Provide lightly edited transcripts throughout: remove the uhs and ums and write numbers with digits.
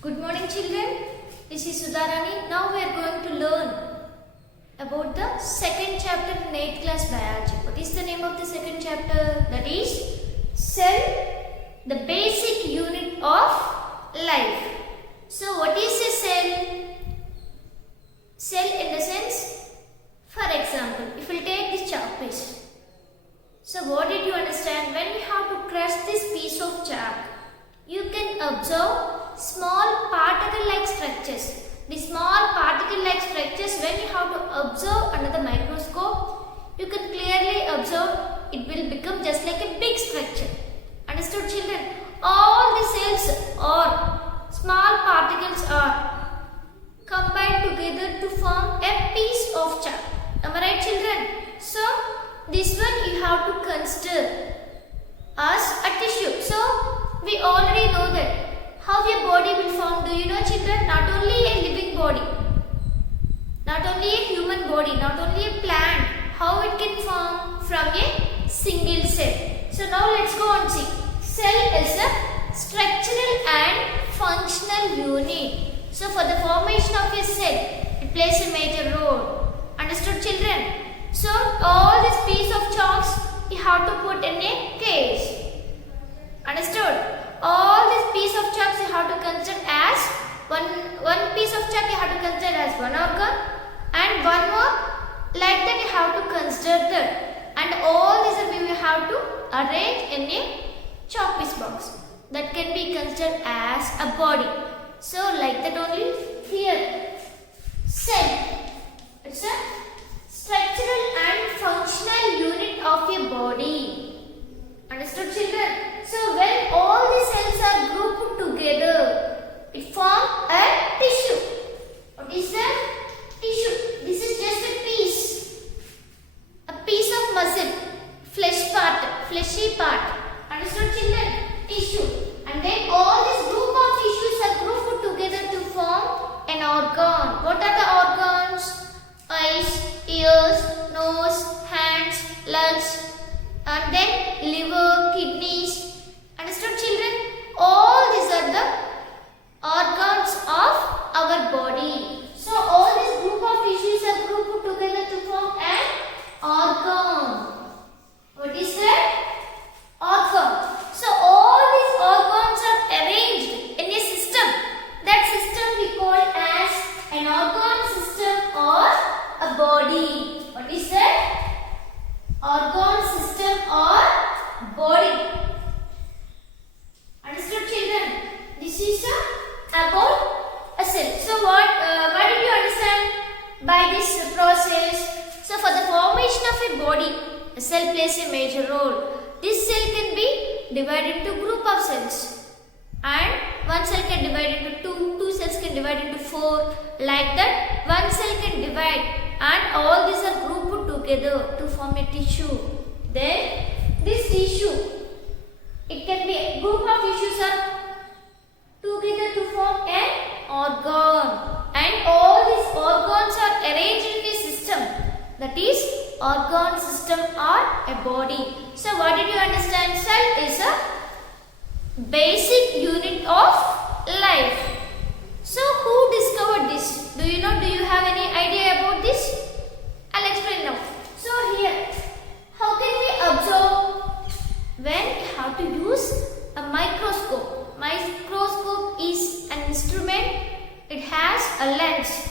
Good morning children, this is Sudharani. Now we are going to learn about the second chapter in 8th class biology. What is the name of the second chapter? That is cell, the basic unit of life. So what is a cell? Cell in the sense, for example, if we take this chalk piece. So what did you understand? When we have to crush this piece of chalk, you can observe small particle-like structures. The small particle-like structures, when you have to observe under the microscope, you can clearly observe it will become just like a big structure. Understood children? All the cells or small particles are combined together to form a piece of chalk. Am I right children? So, this one you have to consider as a tissue. So, we already know that how your body will form. Do you know children? Not only a living body, not only a human body, not only a plant, how it can form from a single cell. So now let's go and see. Cell is a structural and functional unit. So for the formation of a cell, it plays a major role. Understood children? So all this piece of chalks you have to put in a case. Understood? All this piece of chalks you have to consider as one piece of chalk you have to consider as one organ, and one more like that you have to consider that, and all these we will have to arrange in a chalk piece box that can be considered as a body. So like that only here cell, it's a structural and functional unit of your body. Understood children? So when all the cells are grouped together, it forms a tissue. What is that? Tissue. This is just a piece of muscle, fleshy part. Understood children? Tissue. And then all this group of tissues are grouped together to form an organ. What are the organs? Eyes, ears, nose, hands, lungs, and then liver, kidneys. Understood children? All these are the organs of our body. So all this group of tissues are grouped together to form an organ. What is that? Organ. So all these organs are arranged in a system. That system we call as an organ system or a body. What is that? Organ system or body. Understood children? This is about a cell. So what did you understand by this process? So for the formation of a body, a cell plays a major role. This cell can be divided into group of cells, and one cell can divide into two cells can divide into 4. Like that, one cell can divide, and all these are grouped together to form a tissue. Then this tissue, it can be a group of tissues are together to form an organ, and all these organs are arranged in a system, that is organ system or a body. So what did you understand? Cell is a basic unit of life. So who discovered this? Do you know? Do you have any idea about this? I'll explain now. So here, how can we observe? When we have to use a microscope. Microscope is an instrument. It has a lens.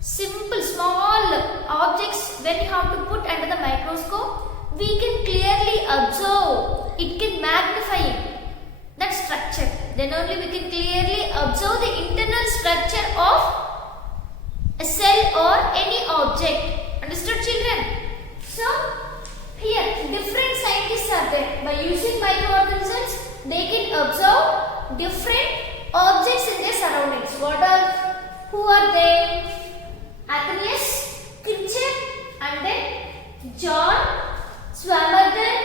Simple small objects, when you have to put under the microscope, we can clearly observe. It can magnify that structure. Then only we can clearly observe the internal structure of a cell or any object. Understood children? So here different scientists are there. By using microorganisms, they can observe different objects in their surroundings. Who are they? Athenaeus, Kitchen, and then John Swammerdam,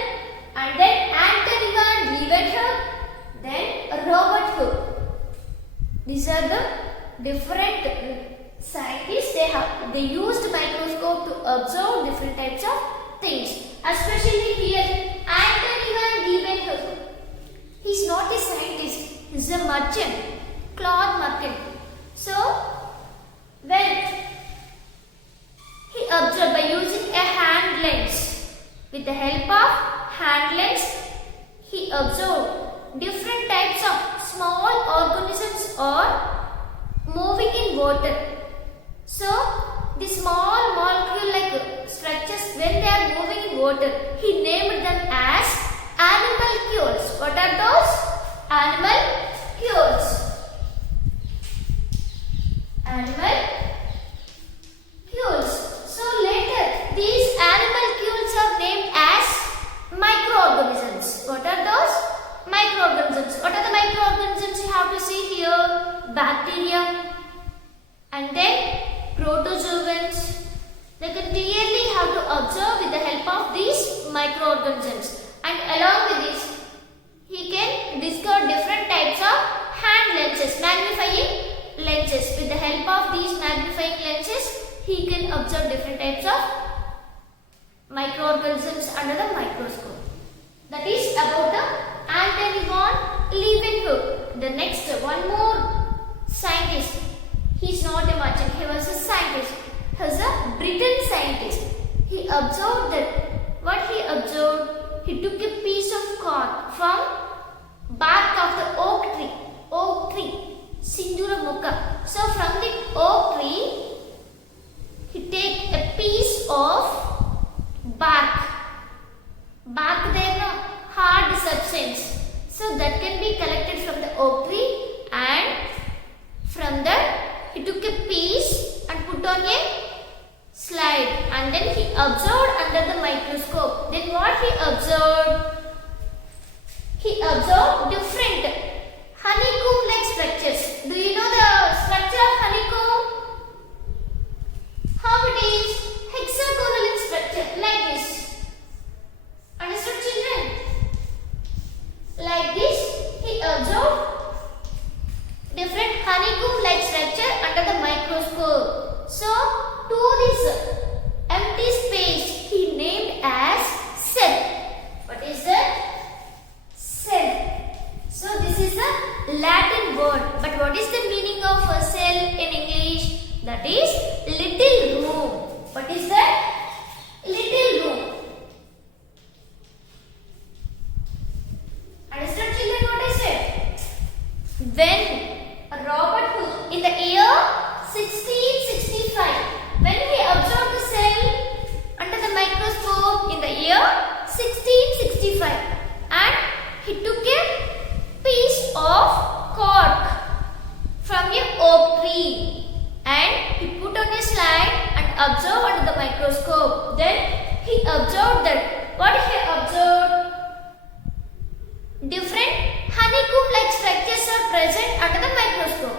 and then Anton van Leeuwenhoek, then Robert Hooke. These are the different scientists. They used microscope to observe different types of things. Especially here, Anton van Leeuwenhoek. He is not a scientist. He is a merchant, cloth observed different types of small organisms are moving in water. So, the small molecule-like structures, when they are moving in water, he named them as animalcules. What are those? Animalcules. Animalcules. So later, these animalcules are named as microorganisms. What are those? Microorganisms. What are the microorganisms you have to see here? Bacteria and then protozoans. They can clearly have to observe with the help of these microorganisms. And along with this, he can discover different types of hand lenses, magnifying lenses. With the help of these magnifying lenses, he can observe different types of microorganisms under the microscope. That is about the Anthony von Leeuwenhoek. The next, one more scientist. He is not a merchant, he was a scientist. He was a British scientist. He observed that, what he observed, he took a piece of corn from bark of the oak tree, Sindura Mukha. So from the oak tree, he take a piece of bark there, no, hard substance. So that can be collected from the oak tree, and from that he took a piece and put on a slide, and then he observed under the microscope. Then what he observed? He observed different honeycomb-like structures. Do you know the structure of honeycomb? How it is? Hexagonal in structure, like this. Understood, children? Like this, he observed different honeycomb-like structure under the microscope. So, to this empty space, he named as cell. What is that? Cell. So, this is a Latin word. But what is the meaning of a cell in English? That is little room. What is that? Little room. Understood, children, what I said? When Robert Hooke, in the year 1665, when he observed the cell under the microscope in the year 1665, and he took a piece of cork from a oak tree and he put on a slide and observed under the microscope. Then he observed that, what he observed? Different honeycomb-like structures are present under the microscope.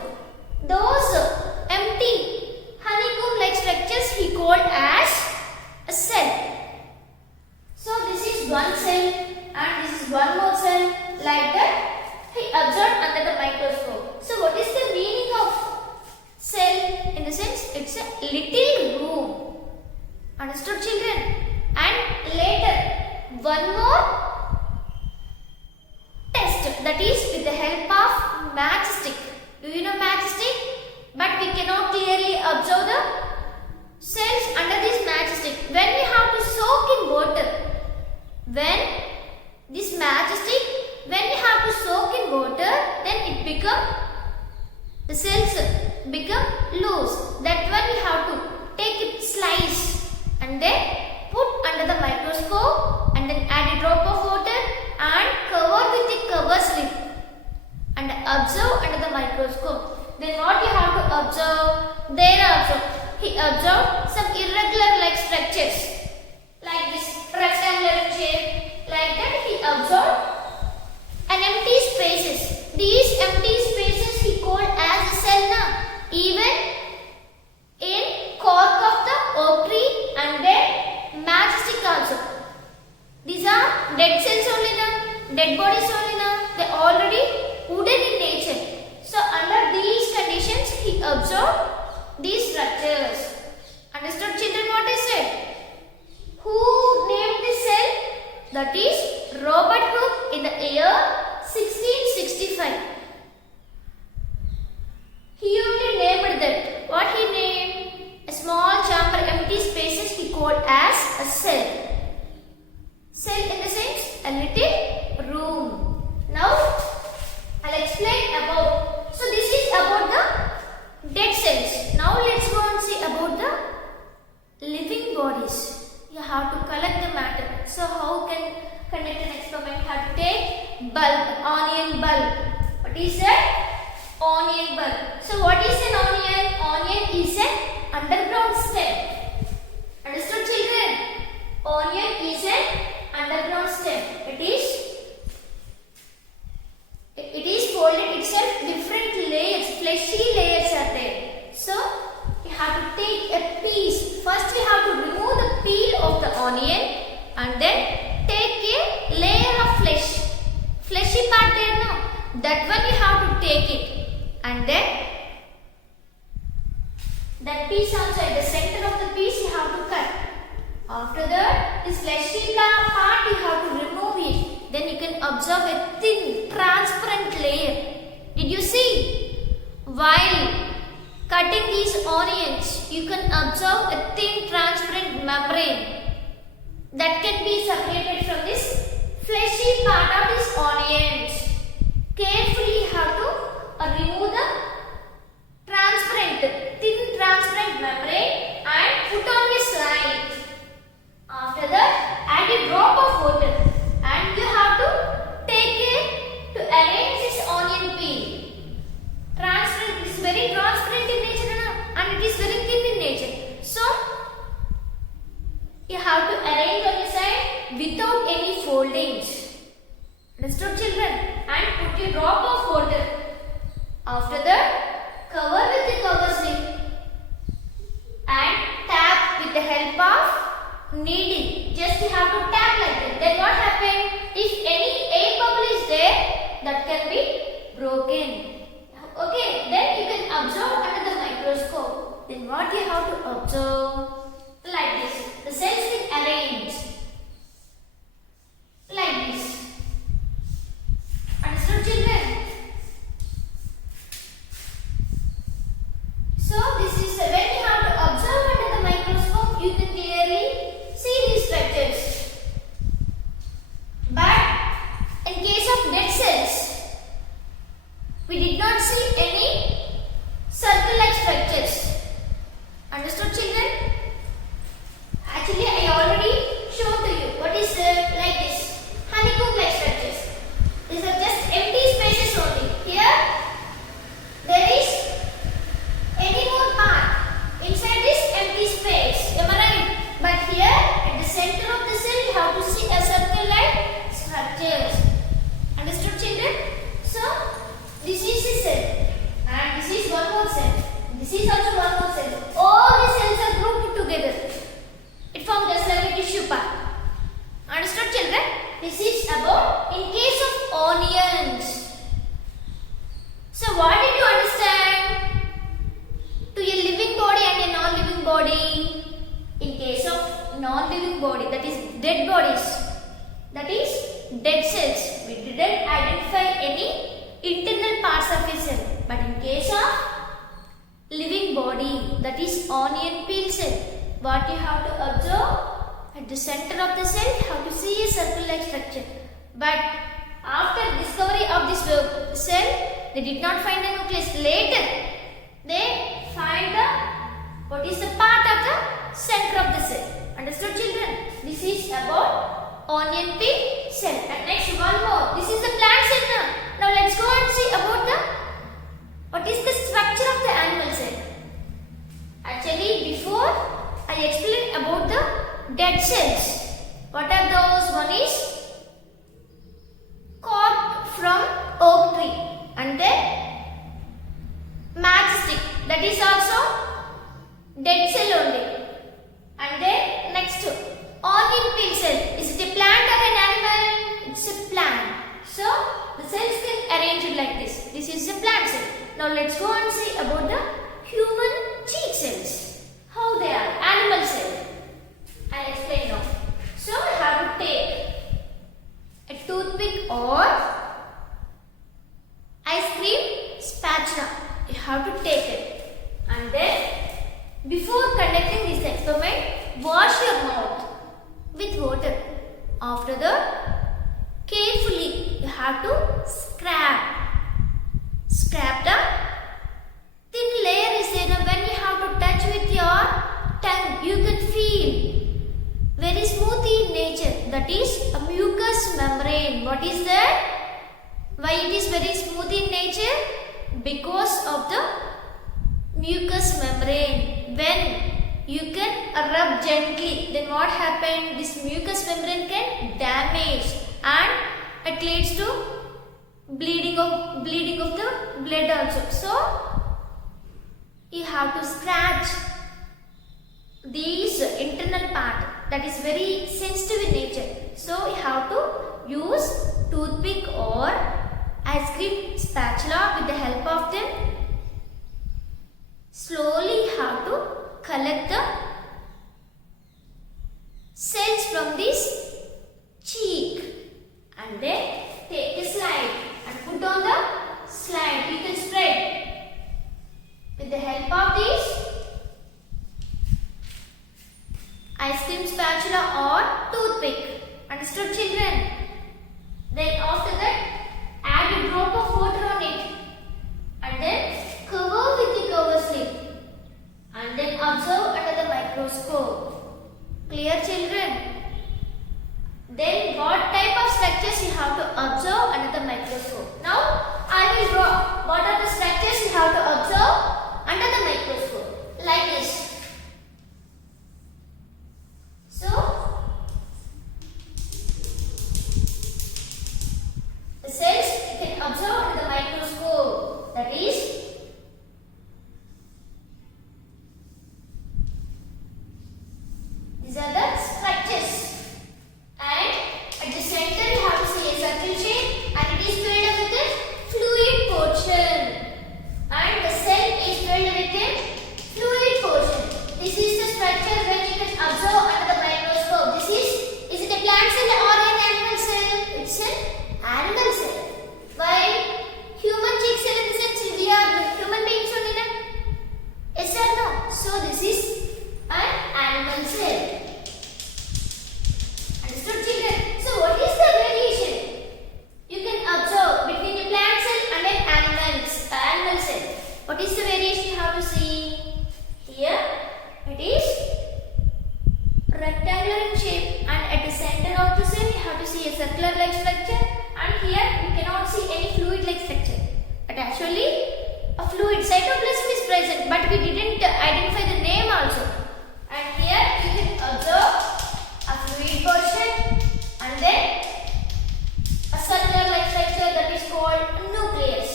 Those empty honeycomb-like structures he called as a cell. So this is one cell and this is one more cell, like that he observed under the microscope. So what is the meaning of cell? In the sense, it's a little room. Understood, children? And later, one more test, that is with the help of matchstick. Do you know matchstick? But we cannot clearly observe the cells under this matchstick. When we have to soak in water, when this matchstick, when we have to soak in water, then it become, the cells become loose. That one we have to take it slice and then put under the microscope and then add a drop of water and cover with the cover slip and observe under the microscope. Then what you have to observe? There also he observed some irregular like structures, like this rectangular in shape, like that he observed an empty spaces. These empty spaces he called as a cell now. Even in cork of the oak tree and then matchstick also. These are dead cells only now, dead bodies only now. They are already wooden in nature. So under these conditions he observed these structures. Understood, children, what I said? Who named this cell? That is Robert Hooke in the year 1665. He only named that. What he named? A small chamber, empty spaces he called as a cell. Cell in the sense, a little room. bulb, onion bulb. What is that? Onion bulb. So what is an onion? Onion is an underground stem. Understood, children? Onion is an underground stem. It is folded itself, different layers, fleshy layers are there. So you have to take a piece. First we have to remove the peel of the onion and then take a layer of flesh. Fleshy part there, no? That one you have to take it and then that piece also at the center of the piece you have to cut. After that, this fleshy part you have to remove it. Then you can observe a thin transparent layer. Did you see? While cutting these onions, you can observe a thin transparent membrane that can be separated from this fleshy part of these onions. Carefully you have to remove the thin transparent membrane and put on the side. After that, add a drop of water and you have to take it to arrange this onion peel. Transparent, it is very transparent in nature and it is very thin in nature. So, you have to arrange on the side without any foldings. Understood, children? And put a drop of water. After that, cover with the cover slip and tap with the help of needle. Just you have to tap like that. Then what happened? If any air bubble is there, that can be broken. Okay, then you can observe under the microscope. Then what you have to observe? Like this. The cells will arrange like this. Understood, children? So this is when you have to observe under the microscope, you can clearly see these structures. But in case of dead cells, we did not see any circle-like structures. Understood, children? Actually, I already shown to you what is like this honeycomb-like structures. These are just empty spaces only. Here, there is any more part inside this empty space. Am I right? But here, at the center of the cell, you have to see a circle-like structures. Understood, children? So, this is a cell, and this is one more cell. This is also one more cell. All the cells are grouped together. It forms the cell tissue part. Understood, children? This is about in case of onions. So, what did you understand? To a living body and a non-living body. In case of non-living body, that is dead bodies, that is dead cells, we didn't identify any internal parts of a cell. But in case of living body, that is onion peel cell, what you have to observe? At the center of the cell, you have to see a circle-like structure. But after discovery of this cell, they did not find the nucleus. Later, they find what is the part of the center of the cell. Understood, children? This is about onion peel cell. And next one more. This is the plant cell. Now let's go and see about what is the structure of the animal cell. Actually, before I explained about the dead cells. What are those? One is cork from oak tree and then matchstick, that is also dead cell only. And then next onion peel cell. Is it a plant or an animal? It's a plant. So the cells can arrange it like this. This is a plant cell. Now let's go and see about the human cheek cells. How they are? Animal cell. I'll explain now. So I have to take a toothpick or ice cream spatula. You have to take it. And then before conducting this experiment, wash your mouth with water. After that, carefully you have to scrape the thin layer is there. When you have to touch with your tongue, you can feel very smooth in nature. That is a mucous membrane. What is that? Why it is very smooth in nature? Because of the mucous membrane. When you can rub gently, then what happened? This mucous membrane can damage and it leads to bleeding of the blood also. So you have to scratch these internal part that is very sensitive in nature. So you have to use toothpick or ice cream spatula with the help of them. Slowly you have to collect the cells from this cheek and then take a slide and put on the slide. You can spread with the help of this ice cream spatula or toothpick. Understood, children? Then after that, add a drop of water on it and then cover with the cover slip and then observe under the microscope. Clear, children? Then what type of structures you have to observe under the microscope? Now I will draw what are the structures you have to observe under the microscope, like this. So the cells you can observe under the microscope, that is these are the structures, and at the center you have to see a circle shape and it is filled up with a fluid portion and the cell is filled with a fluid portion. This is the structure when you can observe under the microscope. Is it a plant cell or an animal cell? It's an animal cell. Why? Human cheek cell in the sense we are human beings only, na? Yes or no? So this is an animal cell. Understood, children? So what is the variation? You can observe between a plant cell and an animal cell. What is the variation you have to see? Here it is rectangular in shape and at the center of the cell you have to see a circular like structure, and here we cannot see any fluid like structure. But actually a fluid cytoplasm is present, but we didn't identify the name also. And here you can observe a fluid portion and then a circular like structure that is called nucleus.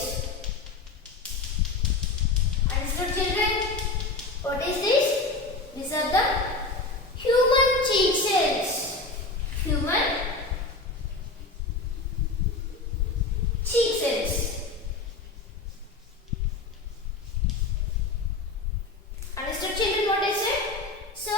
Understood, children? What is this? These are the human cheek cells. Human cheek cells. Understood, children, what I said? So,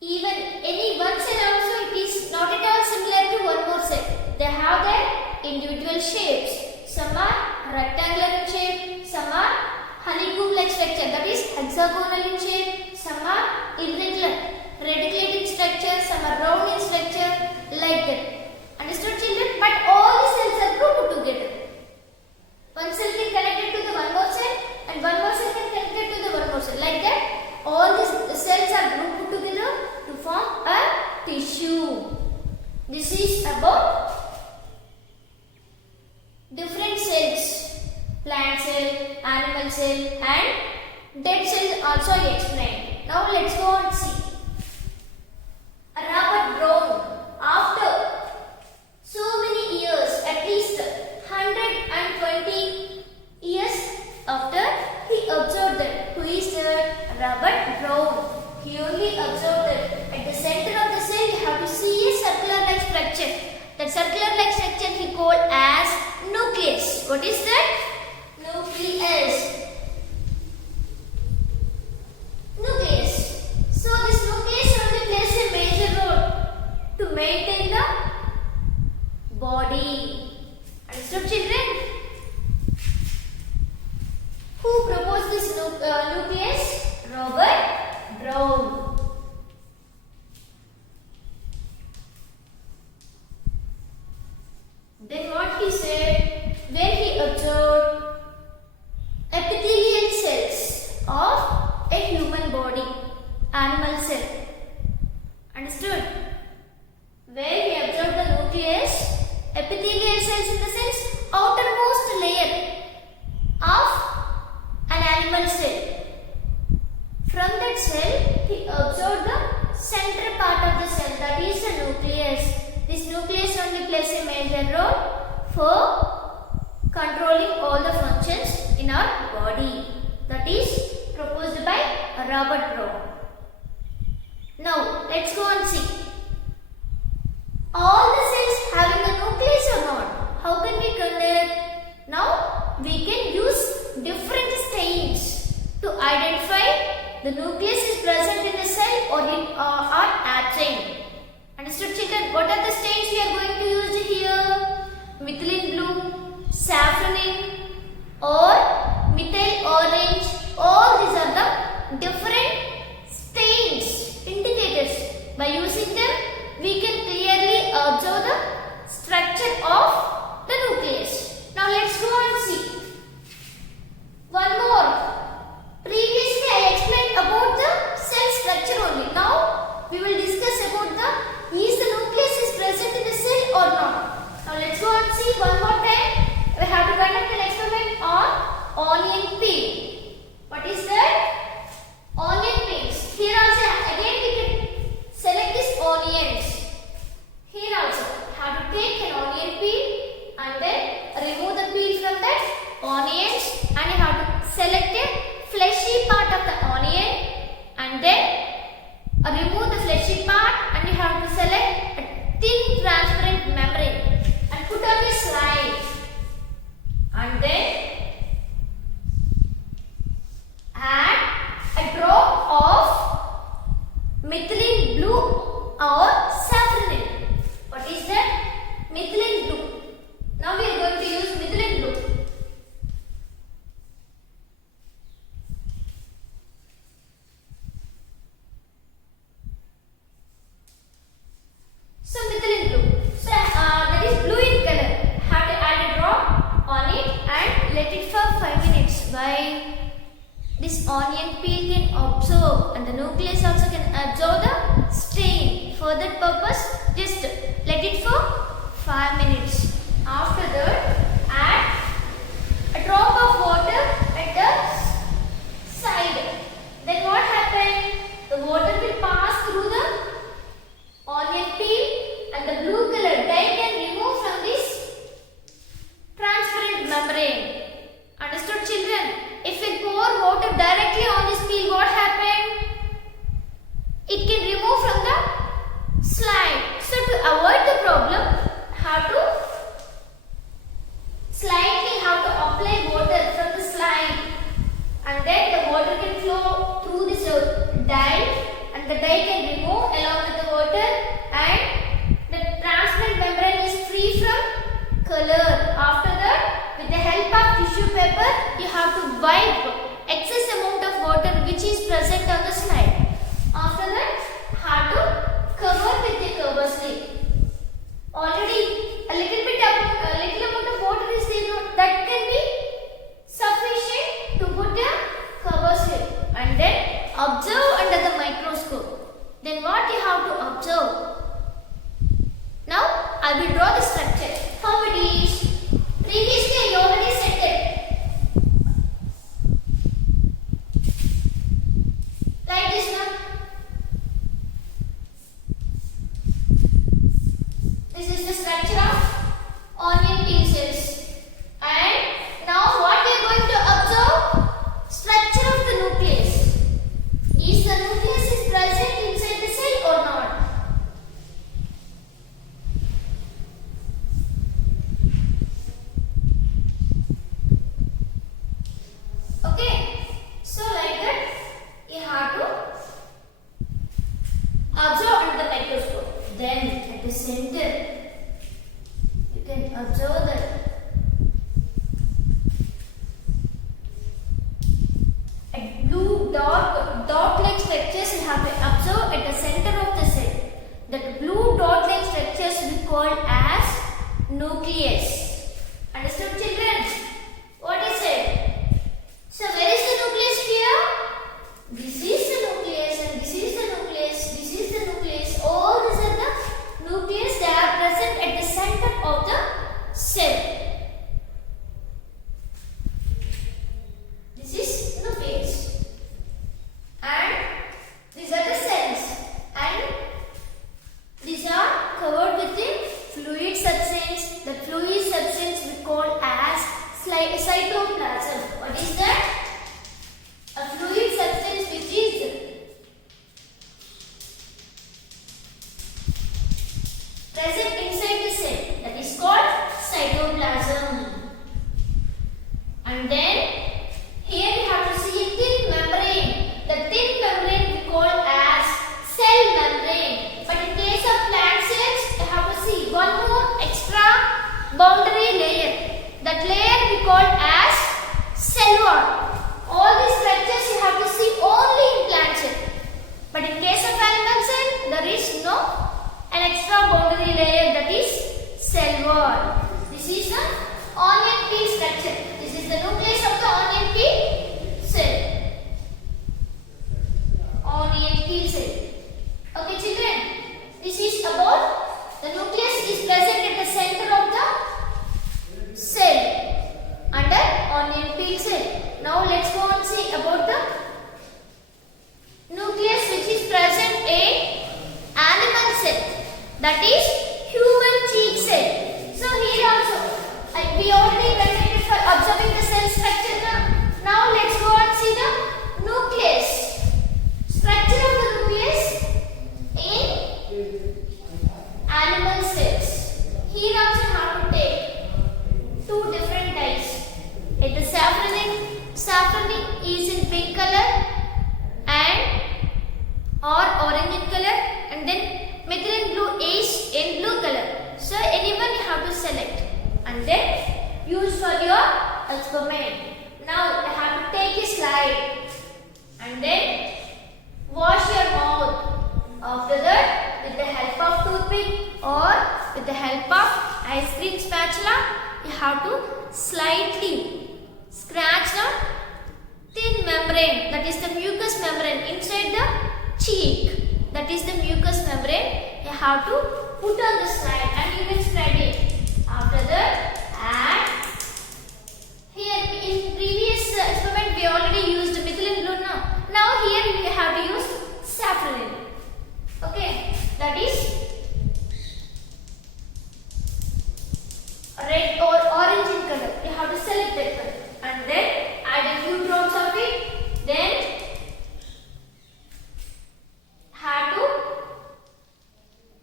even any one cell also, it is not at all similar to one more cell. They have their individual shapes. Some are rectangular in shape, some are honeycomb like structure, that is hexagonal in shape, some are irregular, reticulate in structure, some are round in structure, like that. Understood, children? But all the cells are grouped together. One cell can connect it to the one more cell and one more cell can connect it to the one more cell. Like that, all the cells are grouped together to form a tissue. This is about different cells, plant cell, animal cell and dead cells also I explained. Now let's go and see. Robert Brown, after so many years, at least 120 years after, he observed that. Who is that? Robert Brown. He only observed that at the center of the cell you have to see a circular like structure. That circular like structure he called as nucleus. What is that? Nucleus. Nucleus. So this nucleus only plays a major role to maintain the body. Understood, children? Who proposed this nucleus? Robert Brown. Then what he said, when he observed epithelial cells of a human body, animal cell. Understood? Where he observed the nucleus, cells in the sense outermost layer of an animal cell. From that cell, he observed the center part of the cell, that is the nucleus. This nucleus only plays a major role for controlling all the functions in our body. That is proposed by Robert Brown. Now, let's go and see. All the cells having a nucleus or not? How can we connect? Now, we can use different stains to identify the nucleus is present in the cell or are absent. Understood, children? What are the stains we are going to use here? Methylene blue, saffronin or methyl orange. All these are the different stains, indicators. By using them, we can clearly observe the structure of the nucleus. Now let's go and see. One more. Previously I explained about the cell structure only. Now we will discuss about is the nucleus is present in the cell or not. Now let's go and see one more time. We have to conduct an experiment on onion peel. What is that? Onion peels. Here also again we can select these onions. Here also have to take an onion peel and then remove the peel from that onions, and you have to select a fleshy part of the onion and then remove the fleshy part, and you have to select a thin transparent membrane and put on a slide, and then add a drop of methylene blue or saffronin. What is that? Methylene blue. Now we are going to use methylene blue. So methylene blue. So that is blue in color. Have to add a drop on it and let it for 5 minutes. Why? This onion peel can absorb, and the nucleus also can absorb the stain. For that purpose, just let it for 5 minutes. After that, add a drop of water at the side. Then what happens? The water will pass through the onion peel, and the blue color dye can remove from this transparent membrane. Understood, children? If we pour water directly on this peel, what happened? It can remove from the slide. So to avoid the problem, have to slightly have to apply water from the slide, and then the water can flow through this dye, and the dye can remove along with the water, and the transparent membrane is free from color. After that, with the help of tissue paper, you have to wipe excess amount of water which is present on the slide. After that, have to cover with the cover slip. Already a little amount of water is there, that can be sufficient to put a cover slip, and then observe under the microscope. Then what you have to observe? Now I will draw the structure. How it is? Previously I already said it. Like this now. This is the structure of onion peel cells. And now what we are going to observe? Structure of the nucleus. Is the nucleus present inside the cell or not? Okay, so like that you have to observe under the microscope. Then at the center you can observe that a blue dot-like structures you have to observe at the center of the cell. That blue dot-like structures will be called as nucleus. Understood, children? What is it? So where is the nucleus here? This is the nucleus, and this is the nucleus, this is the nucleus. All these are the nucleus. They are present at the center of the cell. This is nucleus. And these are the cells. And these are covered with a fluid substance. The fluid substance we call as cytoplasm. What is that? A fluid substance which is present inside the cell. That is called cytoplasm. And then here we have to see a thin membrane. The thin membrane we call as cell membrane. But in case of plant cells, you have to see one more extra boundary layer. That layer we call as cell wall. All these structures you have to see only in plant cell. But in case of animal cell, there is no an extra boundary layer, that is cell wall. This is the onion peel structure. This is the nucleus of the onion peel cell. Onion peel cell. Okay children, this is about the nucleus is present at the center of the cell under onion peel cell. Now let's go and see about the nucleus which is present in animal cell, that is human cheek cell. So here also we already went for observing the cell structure. Now let's go and see the nucleus. Structure of the nucleus in animal cells. Here also have to take two different dyes. At the saffron is in pink color and or orange in color, and then methylene blue is in blue color. So anyone you have to select and then use for your experiment. Now you have to take a slide and then wash your mouth. After that, with the help of toothpick or with the help of ice cream spatula, you have to slightly scratch the thin membrane, that is the mucous membrane inside the cheek. That is the mucous membrane. You have to put on the slide and you can spread it. After that, add. Here in previous experiment we already used methylene blue. Now here we have to use saffron. Okay, that is red or orange in color. You have to select that one and then add a few drops of it. Then have to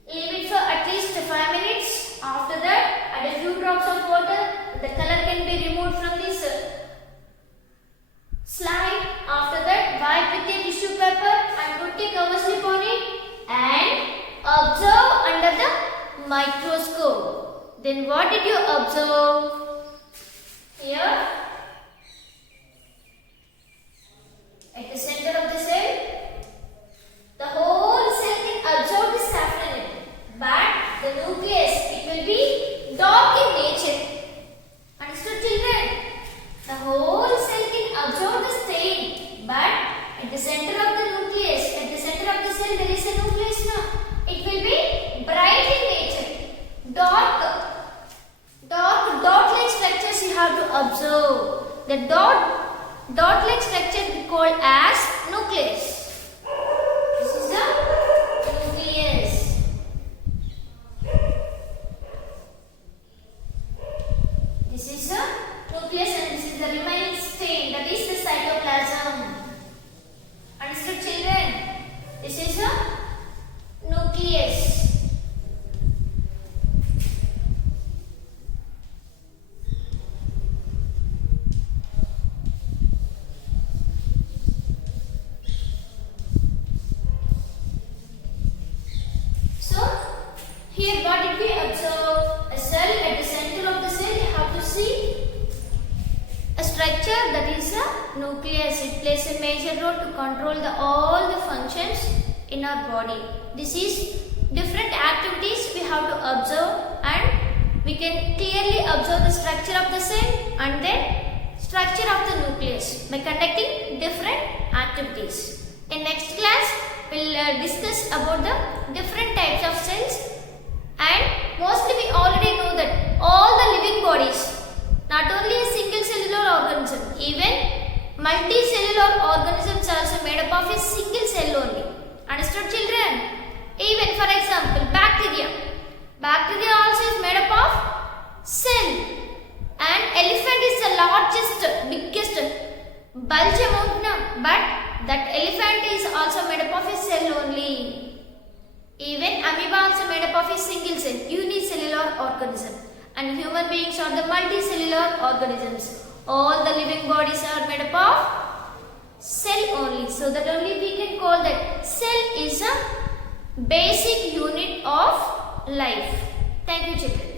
leave it for at least 5 minutes. After that, add a few drops of water. The color can be removed from this slide. After that, wipe with a tissue paper and put a cover slip on it and observe under the microscope. Then what did you observe? Here, at the center of the cell, the whole cell can absorb the saffron, but the nucleus, it will be dark in nature. Understood children? The whole cell can absorb the stain, but at the center of the nucleus, at the center of the cell there is a nucleus now. It will be bright in nature. Dot-like structures you have to observe. The dot-like structure we call as nucleus. This is the nucleus. This is the nucleus and this is the remaining stain, that is the cytoplasm. Understood children? This is a nucleus. Here what did we observe? A cell, at the center of the cell you have to see a structure, that is a nucleus. It plays a major role to control all the functions in our body. This is different activities we have to observe, and we can clearly observe the structure of the cell and then structure of the nucleus by conducting different activities. In next class we will discuss about the different types of cells. And mostly we already know that all the living multicellular organisms are also made up of a single cell only. Understood, children? Even for example, bacteria. Bacteria also is made up of cell. And elephant is the largest, biggest bulge amount now. But that elephant is also made up of a cell only. Even amoeba also made up of a single cell, unicellular organism. And human beings are the multicellular organisms. All the living bodies are made up of cell only. So that only we can call that cell is a basic unit of life. Thank you, children.